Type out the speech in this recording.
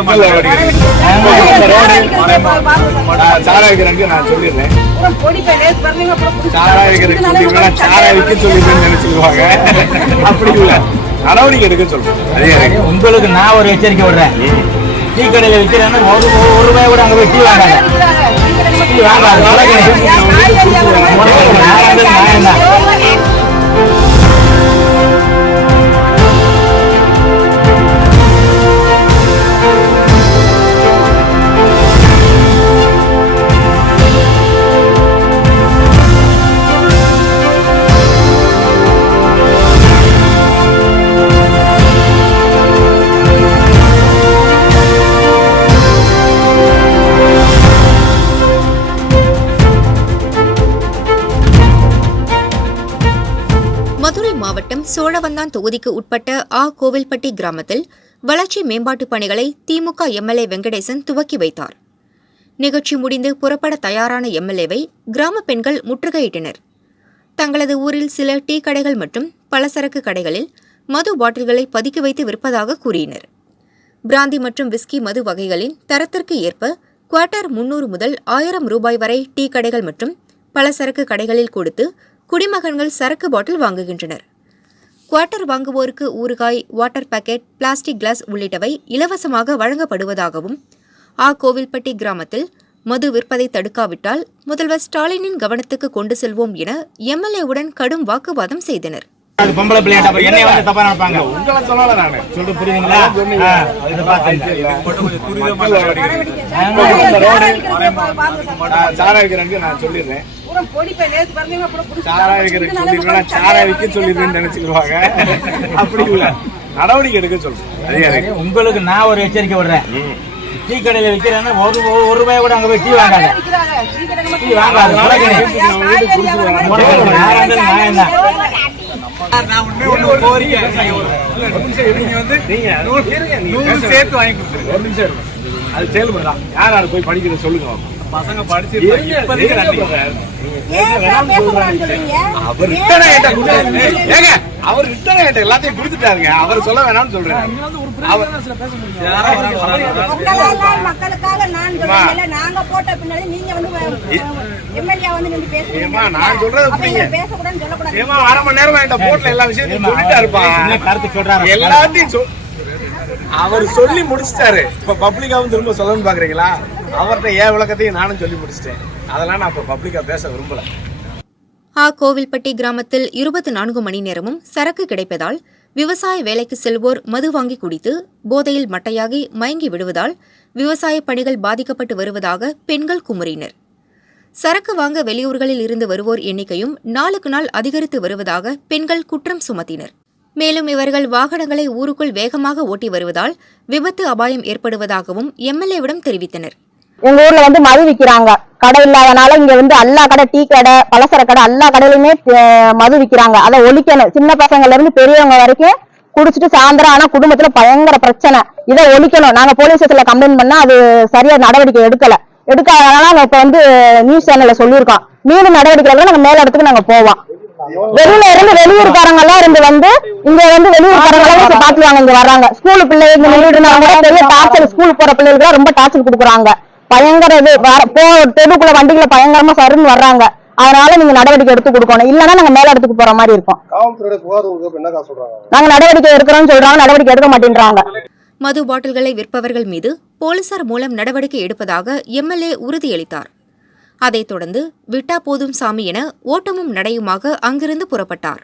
மக்கள் நான் சாரா வைக்கிறேன்னு நான் சொல்லிடுறேன் சாரா வைக்கிறேன்னு சொல்லிடுறேன்னு நினைச்சிருவாங்க அப்படி இல்ல நடவடிக்கை எடுக்க சொல்றேன் உங்களுக்கு நான் ஒரு எச்சரிக்கை விடுறேன் டீ கடையில் விற்கிறேன்னா ஒரு ஒரு- ரூபாய் கூட அங்கே போய் டீ வாங்காத மாவட்டம் சோழவந்தான் தொகுதிக்கு உட்பட்ட ஆ. கோவில்பட்டி கிராமத்தில் வளர்ச்சி மேம்பாட்டுப் பணிகளை திமுக எம்எல்ஏ வெங்கடேசன் துவக்கி வைத்தார். நிகழ்ச்சி முடிந்து புறப்பட தயாரான எம்எல்ஏவை கிராம பெண்கள் முற்றுகையிட்டனர். தங்களது ஊரில் சில டீ கடைகள் மற்றும் பலசரக்கு கடைகளில் மது பாட்டில்களை பதுக்கி வைத்து விற்பதாக கூறினர். பிராந்தி மற்றும் விஸ்கி மது வகைகளின் தரத்திற்கு ஏற்ப குவார்ட்டர் முன்னூறு முதல் ஆயிரம் ரூபாய் வரை டீ கடைகள் மற்றும் பலசரக்கு கடைகளில் கொடுத்து குடிமகன்கள் சரக்கு பாட்டில் வாங்குகின்றனர். குவார்ட்டர் வாங்குவோருக்கு ஊறுகாய் வாட்டர் பாக்கெட் பிளாஸ்டிக் கிளாஸ் உள்ளிட்டவை இலவசமாக வழங்கப்படுவதாகவும் ஆ கோவில்பட்டி கிராமத்தில் மது விற்பதை தடுக்காவிட்டால் முதல்வர் ஸ்டாலினின் கவனத்துக்கு கொண்டு செல்வோம் என எம்எல்ஏவுடன் கடும் வாக்குவாதம் செய்தனர். அது பொம்பளை பிள்ளையாட்ட அப்புறம் என்னைய வந்து தப்பா நினைப்பாங்க? உங்களை சொல்லல நானு. சொல்லிட்டு புரியுதுங்களா? ஆ, இதை பார்த்துங்க. மக்கள் நடவடிக்கை இந்த ரோடு நான் சாரா வைக்கிறேன்னு நான் சொல்லிடுறேன் சாரா வைக்கிறேன்னு சொல்லிடுறேன் சாரா வைக்க சொல்லிடுறேன்னு நினைச்சிருவாங்க. அப்படி இல்ல. நடவடிக்கை எடுக்க சொல்றேன் உங்களுக்கு நான் ஒரு எச்சரிக்கை விடுறேன். டீ கடையில் விற்கிறேன்னா ஒரு ஒரு- ரூபாய் கூட அங்கே போய் டீ வாங்காத. டீ வாங்காத. சேர்த்து வாங்கி கொடுத்துருங்க. ஒரு நிமிஷம் இருங்க. அது செயல்படுதான் யார் யார் போய் படிக்கிறது சொல்லுங்க. பசங்க. அவர் ரிட்டர்ன் கொடுத்தாரு. ஏங்க அவர் ரிட்டர்ன் என்கிட்ட எல்லாத்தையும் கொடுத்துட்டாருங்க. அவர் சொல்ல வேணாம்னு சொல்றேன் நான் அம்மா. சொல்லல நாங்க போட்ட பின்னாடி நீங்க வந்து எம்எல்ஏ வந்து நின்று பேசுறீங்க. ஏம்மா, நான் சொல்றதை ஏமா அரை மணி நேரமா என்கிட்ட போட்ல எல்லா விஷயத்தையும் கருத்து சொல்றாரு? எல்லாத்தையும் சொல் அவர் சொல்லி முடிச்சிட்டாரு. இப்ப பப்ளிக்காவும் திரும்ப சொல்லணும்னு பாக்குறீங்களா? அவர்கிட்ட ஏன் விளக்கத்தையும் நானும் சொல்லி முடிச்சிட்டேன். அதெல்லாம் நான் இப்போ பப்ளிக்காக பேச விரும்பல. ஆ கோவில்பட்டி கிராமத்தில் இருபத்தி நான்கு மணி நேரமும் சரக்கு கிடைப்பதால் விவசாய வேலைக்கு செல்வோர் மது வாங்கி குடித்து போதையில் மட்டையாகி மயங்கி விடுவதால் விவசாய பணிகள் பாதிக்கப்பட்டு வருவதாக பெண்கள் குமுறினர். சரக்கு வாங்க வெளியூர்களில் இருந்து வருவோர் எண்ணிக்கையும் நாளுக்கு நாள் அதிகரித்து வருவதாக பெண்கள் குற்றம் சுமத்தினர். மேலும் இவர்கள் வாகனங்களை ஊருக்குள் வேகமாக ஓட்டி வருவதால் விபத்து அபாயம் ஏற்படுவதாகவும் எம்எல்ஏவிடம் தெரிவித்தனர். எங்க ஊர்ல வந்து மது விக்கிறாங்க. கடை இல்லாதனால இங்க வந்து எல்லா கடை டீ கடை பலசர கடை எல்லா கடையிலுமே மது விக்கிறாங்க. அதை ஒழிக்கணும். சின்ன பசங்கள்ல இருந்து பெரியவங்க வரைக்கும் குடிச்சிட்டு சாயந்தரம் ஆனா குடும்பத்துல பயங்கர பிரச்சனை. இதை ஒழிக்கணும். நாங்க போலீஸ் ஸ்டேஷன்ல கம்ப்ளைண்ட் பண்ணா அது சரியா நடவடிக்கை எடுக்கல. எடுக்காதனால நாங்க இப்ப வந்து நியூஸ் சேனல்ல சொல்லியிருக்கோம் மீண்டும் நடவடிக்கை நாங்க மேல இடத்துக்கு நாங்க போவோம். வெளியில இருந்து வெளியூர்காரங்க எல்லாம் இருந்து வந்து இங்க வந்து வெளியூர்காரங்க எல்லாம் இப்ப பாத்துவாங்க இங்க வர்றாங்க. ஸ்கூல் பிள்ளைங்க பெரிய டார்ச்சர் ஸ்கூல் போற பிள்ளைகளுக்கு ரொம்ப டார்ச்சர் கொடுக்குறாங்க. பயங்கர இது போ தெருக்குள்ள வண்டிகளை பயங்கரமா சருன்னு வர்றாங்க. அதனால நீங்க நடவடிக்கை எடுத்து கொடுக்கணும். இல்லன்னா நாங்க மேல இடத்துக்கு போற மாதிரி இருக்கும். நாங்க நடவடிக்கை எடுக்கிறோம்னு சொல்றாங்க நடவடிக்கை எடுக்க மாட்டேன்றாங்க. மது பாட்டில்களை விற்பவர்கள் மீது போலீசார் மூலம் நடவடிக்கை எடுப்பதாக எம்எல்ஏ உறுதியளித்தார். அதைத் தொடர்ந்து விட்டா போதும் சாமி என ஓட்டமும் நடையுமாக அங்கிருந்து புறப்பட்டார்.